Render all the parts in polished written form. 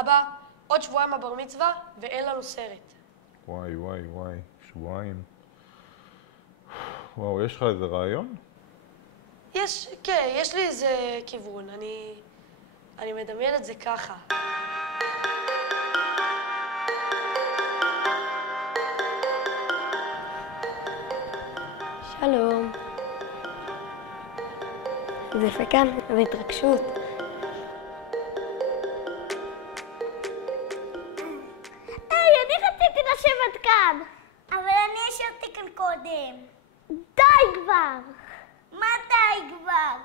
אבא, עוד שבועיים הבר מצווה ואין לנו סרט. וואי, שבועיים. וואו, יש לך איזה רעיון? כן, יש לי איזה כיוון. אני מדמיין את זה ככה. שלום. זה יפה כאן, זה התרגשות. אני רציתי לשבת כאן. אבל אני ישבתי כאן קודם. די כבר! מה די כבר?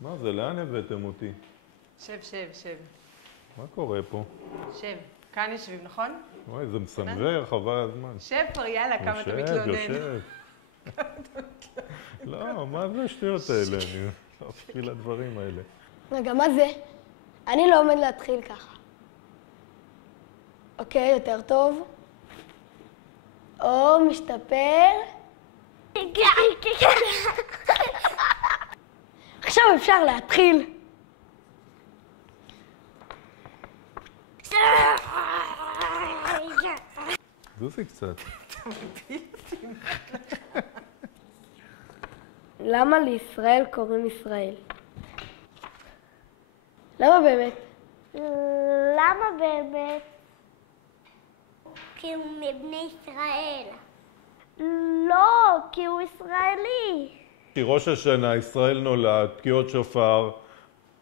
מה זה, לאן הבאתם אותי? שב. מה קורה פה? שב. כאן יושבים, נכון? וואי, זה מסנוור, חבל הזמן. שב כבר, יאללה, כמה אתה מתלונן. יושב. לא, מה זה השטויות האלה? אני לא אפעיל לדברים האלה. רגע, מה זה? אני לא עומד להתחיל ככה. אוקיי, יותר טוב. או משתפר. עכשיו אפשר להתחיל. זוזי קצת. למה לישראל קוראים ישראל? למה באמת? למה באמת? כי הוא מבני ישראל. לא, כי הוא ישראלי. כי ראש השנה, ישראל נולד, תקיעות שופר,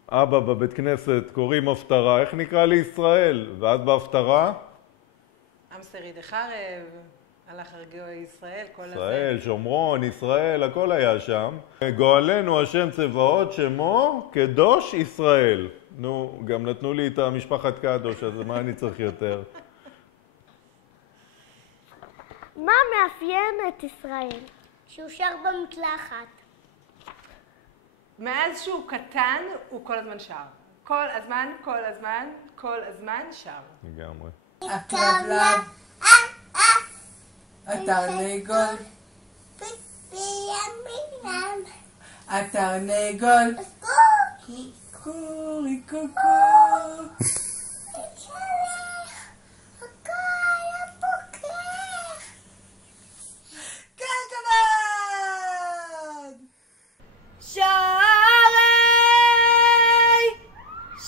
אבא בבית כנסת, קוראים הפטרה, איך נקרא לישראל? ואז בהפטרה? עם שריד החרב, הלך הרגעו ישראל, כל הזה. ישראל, שומרון, ישראל, הכל היה שם. גואלנו השם צבאות שמו קדוש ישראל. נו, גם נתנו לי את המשפחת קדוש, אז מה אני צריך יותר? מה מאפיין את ישראל? שהוא שר במקלחת. מאז שהוא קטן, הוא כל הזמן שר. כל הזמן שר. לגמרי. הכלבלב, התרנגול, התרנגול, קוריקוקו. שערי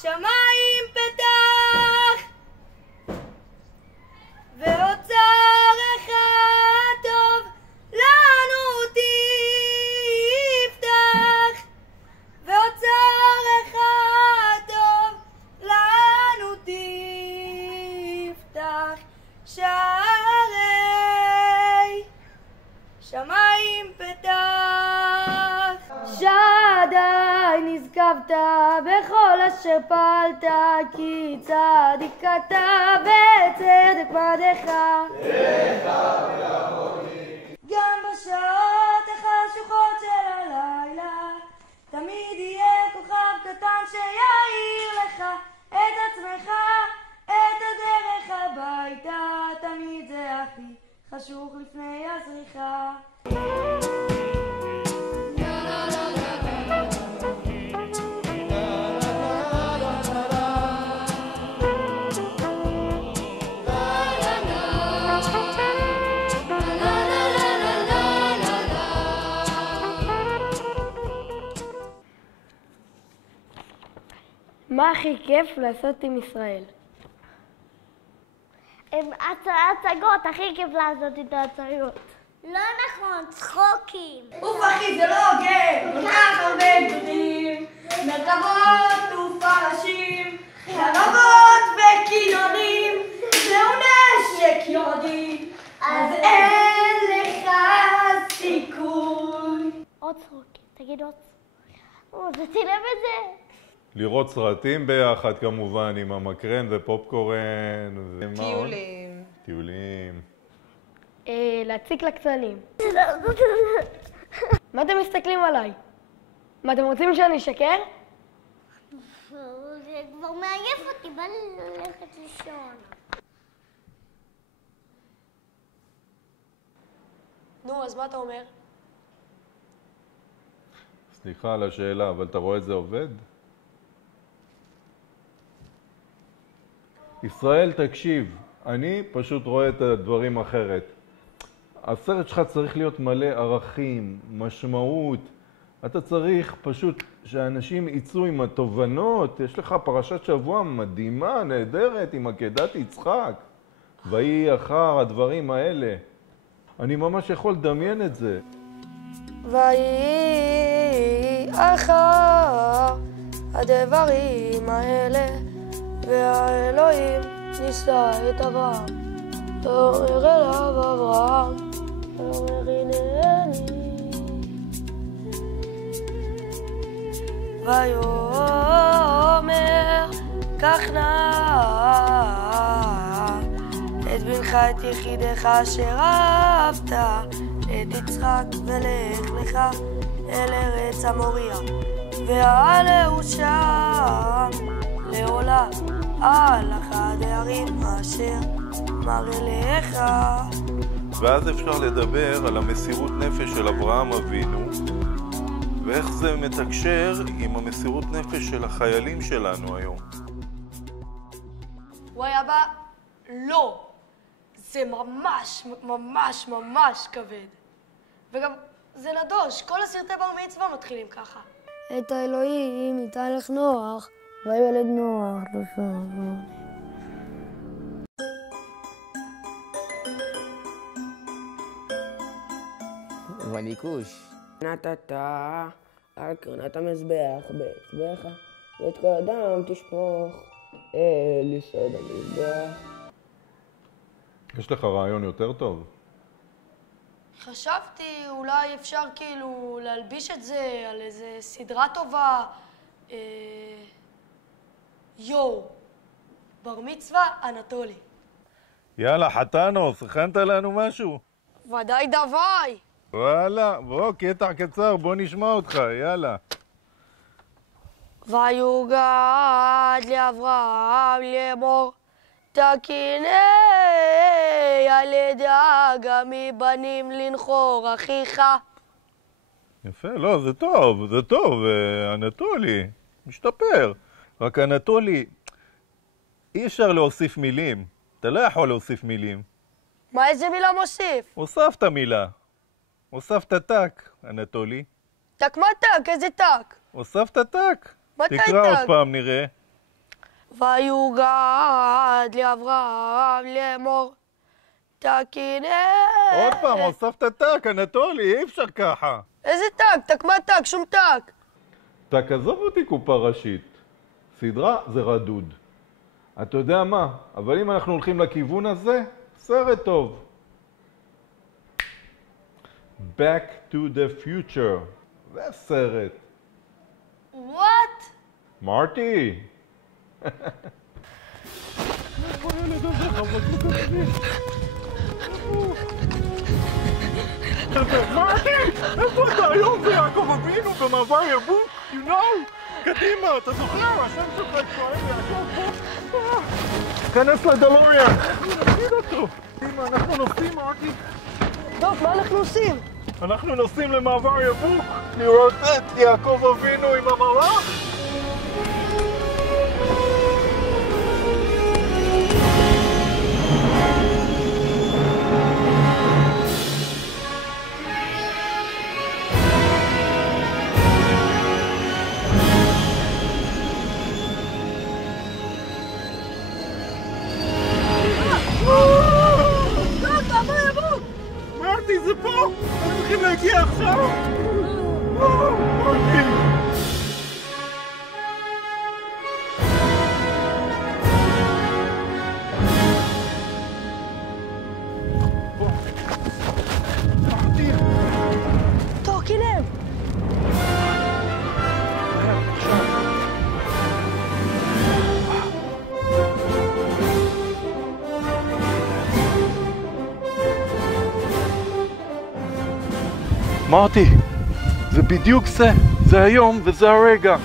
שמיים פתח ואוצרך טוב לנו תפתח ואוצרך טוב לנו תפתח שערי שמיים פתח שדי נזכבת בכל אשר פעלת כי צדיק אתה וצדק מדך גם בשעות החשוכות של הלילה תמיד יהיה כוכב קטן שיעיר לך את עצמך את הדרך הביתה תמיד זה הכי חשוך לפני הזריחה מה הכי כיף לעשות עם ישראל? הצגות, הכי כיף לעשות את ההצגות. לא נכון, צחוקים. אוף אחי, זה לא הוגן! כל כך הרבה גדולים, מרכבות ופרשים, חרבות וכינונים, זהו נשק יהודי, אז אין לך סיכוי. עוד צחוקים, תגיד עוד צחוקים. זה צילם את זה. לראות סרטים ביחד כמובן עם המקרן ופופקורן. טיולים. להציק לקטנים. מה אתם מסתכלים עליי? מה, אתם רוצים שאני אשקר? זה כבר מעייף אותי, בא לי ללכת לישון. נו, אז מה אתה אומר? סליחה על השאלה, אבל אתה רואה את זה עובד? ישראל, תקשיב, אני פשוט רואה את הדברים אחרת. הסרט שלך צריך להיות מלא ערכים, משמעות. אתה צריך פשוט שאנשים יצאו עם התובנות. יש לך פרשת שבוע מדהימה, נהדרת, עם עקדת יצחק. ויהי אחר הדברים האלה. אני ממש יכול לדמיין את זה. ויהי אחר הדברים האלה, והאלוהים נישא את אברהם. אומר אליו אברהם, אומר הנני. ויאמר קח נא את בנך את יחידך אשר אהבת, את יצחק, ולך לך אל ארץ המוריה, ועלהו שם לעולם על אחד הערים אשר אמר אליך. ואז אפשר לדבר על המסירות נפש של אברהם אבינו, ואיך זה מתקשר עם המסירות נפש של החיילים שלנו היום. הוא היה בא, לא, זה ממש ממש ממש כבד. וגם זה נדוש, כל הסרטי בר מצווה מתחילים ככה. את האלוהים יתהלך נוח, וילד נוח תושבו. וניקוש. נתת על קרנת המזבח באצבעך, ואת כל הדם תשפוך אל יסוד המזבח. יש לך רעיון יותר טוב? חשבתי אולי אפשר כאילו להלביש את זה על איזה סדרה טובה. בר מצווה אנטולי. יאללה, חתנו, סכנת לנו משהו? ודאי דווי. וואלה, בוא, קטע קצר, בוא נשמע אותך, יאללה. ויוגד לאברהם לאמור, תקיני ילדה גם מבנים לנחור אחיך. יפה, לא, זה טוב, אנטולי, משתפר. רק אנטולי, אי אפשר להוסיף מילים, אתה לא יכול להוסיף מילים. מה איזה מילה מוסיף? הוספת מילה. הוספת טק, אנטולי. טק מה טק? איזה טק? הוספת טק. מתי תקרא טק? עוד פעם, נראה. ויוגד לאברהם לאמור, תקיני... עוד פעם, הוספת טק, אנטולי, אי אפשר ככה. איזה טק? טק מה טק? שום טק. טק, עזוב אותי קופה ראשית. סדרה זה רדוד. אתה יודע מה? אבל אם אנחנו הולכים לכיוון הזה, סרט טוב. Back to the future. זה סרט. What? מרטי! מרטי! איפה אתה היום? זה יעקב אבינו במעבר יבוק? You know? קדימה, אתה זוכר? השם שלך ישראל יעקב בוק. כנס לדלוריאן. נגיד אותו. קדימה, אנחנו נוסעים, מרטי. טוב, מה אנחנו עושים? אנחנו נוסעים למעבר יבוק לראות את יעקב אבינו עם המלאך. מרטי, זה פה! אנחנו צריכים להגיע עכשיו! מרטי! מרטי! טורקינם! מרטי, זה בדיוק זה היום וזה הרגע.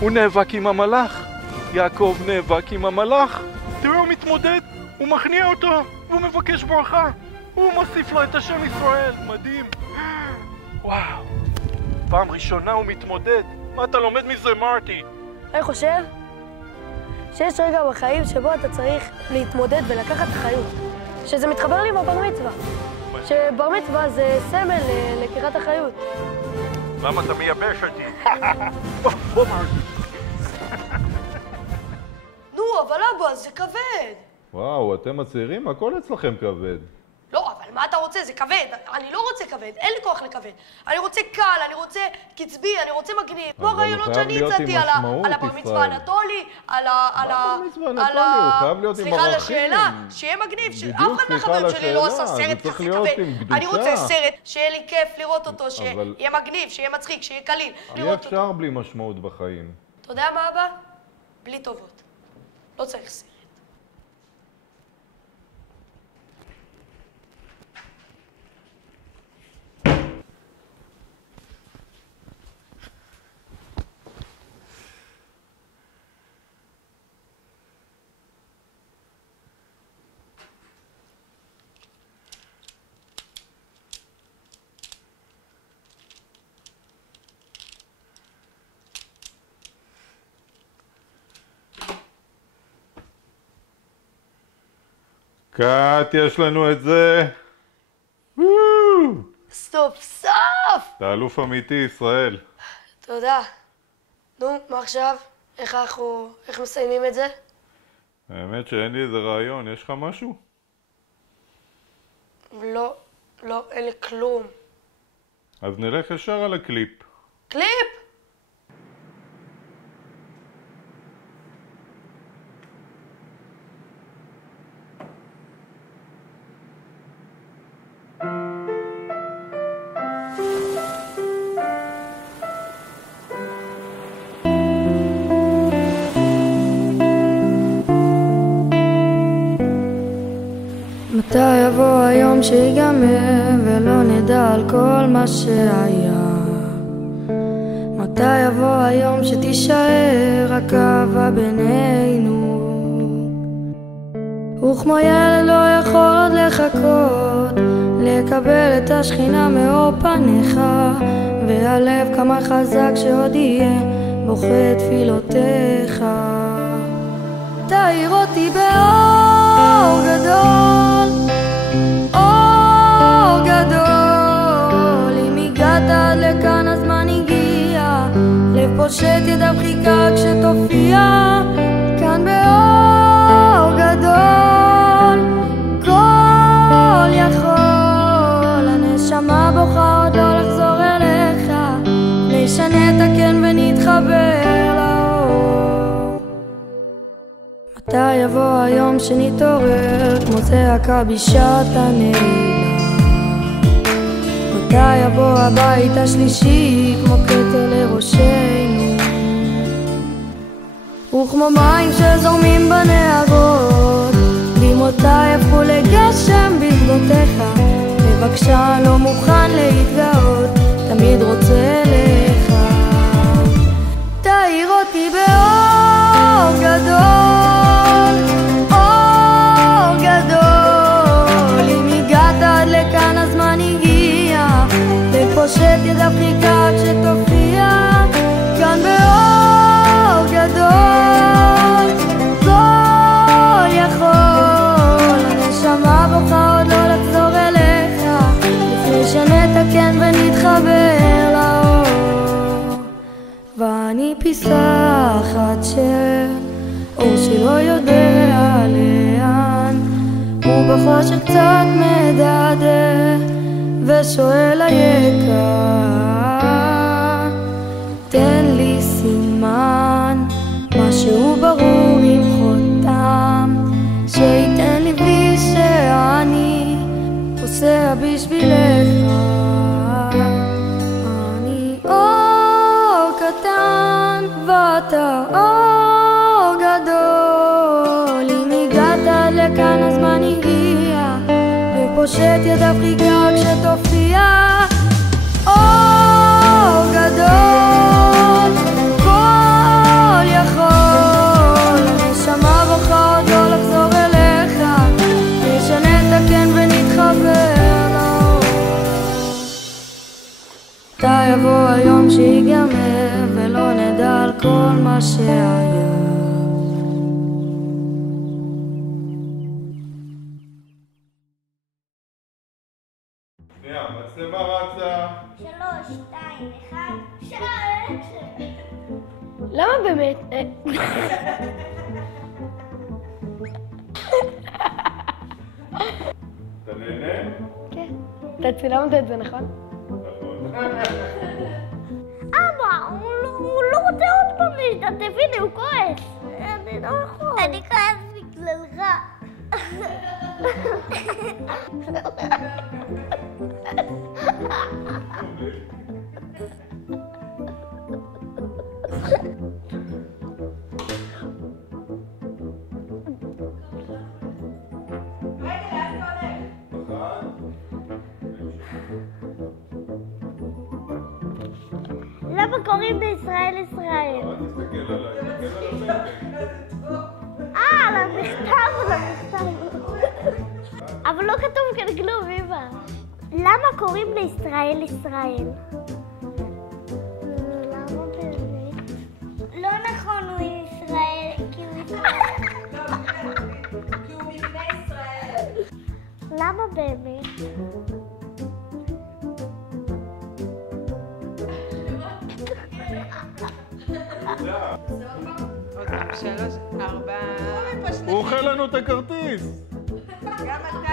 הוא נאבק עם המלאך, יעקב נאבק עם המלאך. תראה, הוא מתמודד, הוא מכניע אותו, והוא מבקש ברכה. הוא מוסיף לו את השם ישראל, מדהים. וואו, פעם ראשונה הוא מתמודד. מה אתה לומד מזה, מרטי? אני חושב שיש רגע בחיים שבו אתה צריך להתמודד ולקחת אחריות. שזה מתחבר לי עם הבר מצווה. שבר מצווה זה סמל לקיחת אחריות. למה אתה מייבש אותי? בוא מרקי. נו, אבל אבא, זה כבד. וואו, אתם הצעירים, הכל אצלכם כבד. לא, אבל מה אתה רוצה? זה כבד. אני לא רוצה כבד, אין לי כוח לכבד. אני רוצה קל, אני רוצה קצבי, אני רוצה מגניב. כמו הרעיונות שאני הצעתי על הבר מצווה אנטולי, על סליחה על השאלה, שיהיה מגניב, שאף אחד מהחברים שלי לא עשה סרט כזה כבד. אני רוצה סרט שיהיה לי כיף לראות אותו, שיהיה מגניב, שיהיה מצחיק, שיהיה קליל. אי אפשר בלי משמעות בחיים. אתה יודע מה, אבא? בלי טובות. לא צריך סרט. קאט, יש לנו את זה. סוף סוף! אתה אלוף אמיתי, ישראל. תודה. נו, מה עכשיו? איך מסיימים את זה? האמת שאין לי איזה רעיון, יש לך משהו? לא, אין לי כלום. אז נלך ישר על הקליפ. קליפ? מתי יבוא היום שיגמר ולא נדע על כל מה שהיה? מתי יבוא היום שתישאר רק אהבה בינינו? וכמו ילד לא יכול עוד לחכות לקבל את השכינה מאור פניך, והלב כמה חזק שעוד יהיה בוכה תפילותיך. תאיר אותי באור גדול, אור גדול. אם הגעת עד לכאן הזמן הגיע, לב פושט ידיו חיכה כשתופיע כאן באור גדול. כל יכול, הנשמה בוכה עוד לא לחזור אליך, נשנה תקן ונתחבר לאור. מתי יבוא היום שנתעורר כמו זעקה בשעת הנעילה? מתי יבוא הבית השלישי כמו כתר לראשנו? וכמו מים שזורמים בנהרות, דמעותיי הפכו לגשם בשדותיך. בבקשה, לא מוכן להתגאות, תמיד רוצה לך. תאיר אותי באור גדול, אור גדול. אם הגעת עד לכאן הזמן הגיע, לפושט ידיו חיכה כשתופיע כאן באור גדול. כל יכול, הנשמה בוכה עוד לא לחזור אליך, לפני שנתקן ונתחבר לאור. ואני פיסה אחת של אור שלא יודע לאן, ובחושך קצת מדדה ושואל היקר, תן לי סימן, משהו ברור עם חותם, שייתן לי בי שאני עושה בשבילך. אני אור קטן ואתה אור גדול. אם הגעת עד לכאן הזמן הגיע, ופושט ידיו חיכה כשתופיע אור גדול. כל יכול, הנשמה בוכה עוד לא לחזור אליך, נשנה תקן ונתחבר לאור. מתי יבוא היום שיגמר ולא נדע על כל מה שהיה? למה באמת? אתה נהנה? כן. אתה צילמת את זה, נכון? אבא, הוא לא רוצה עוד פעם להשתתף, הנה הוא כועס. אני לא יכול. אני כועס בגללך. למה קוראים בישראל ישראל? תסתכל עליי, תסתכל על על המכתב. אבל לא כתוב כאן כלום, אמא. למה קוראים לישראל ישראל? למה באמת? לא נכון, הוא ישראל, כי הוא מבני ישראל. למה באמת? עוד פעם, 3, 4... הוא אוכל לנו את הכרטיס! גם אתה.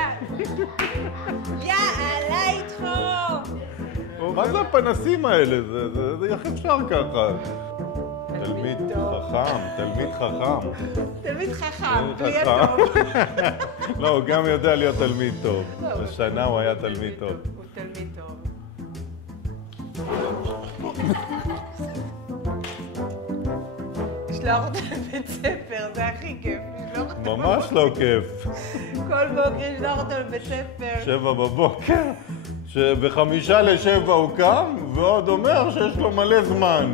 יאללה איתך! מה זה הפנסים האלה? זה איך אפשר ככה? תלמיד חכם, תלמיד חכם. תלמיד חכם, תהיה טוב. לא, הוא גם יודע להיות תלמיד טוב. השנה הוא היה תלמיד טוב. הוא תלמיד טוב. לשלוח אותו לבית ספר, זה הכי כיף. ממש לא כיף. כל בוקר לשלוח אותו לבית ספר. 7 בבוקר, שב5:45 הוא קם, ועוד אומר שיש לו מלא זמן,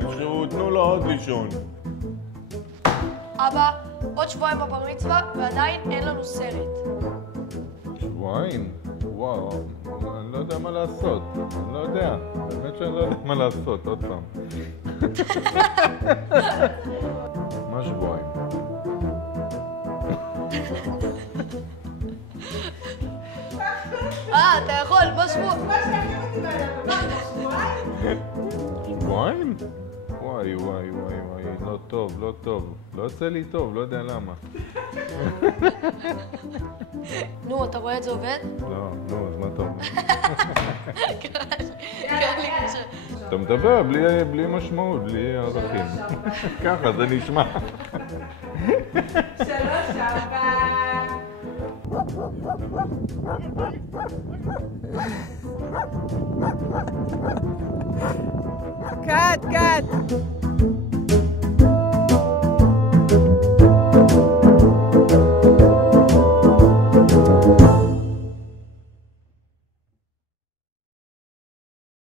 תנו לו עוד לישון. אבא, עוד שבועיים בבר מצווה, ועדיין אין לנו סרט. שבועיים? וואו, אני לא יודע מה לעשות. אני לא יודע. באמת שאני לא יודע מה לעשות, עוד פעם. מה שבועיים? אתה יכול, בוא שבועיים. שבועיים? וואי, וואי, וואי, וואי, לא טוב, לא טוב. לא יוצא לי טוב, לא יודע למה. נו, אתה רואה את זה עובד? לא, נו, אז מה אתה אומר? קרה לי קשה. אתה מדבר בלי משמעות, בלי ערכים. ככה, זה נשמע. 3, 4... קאט, קאט.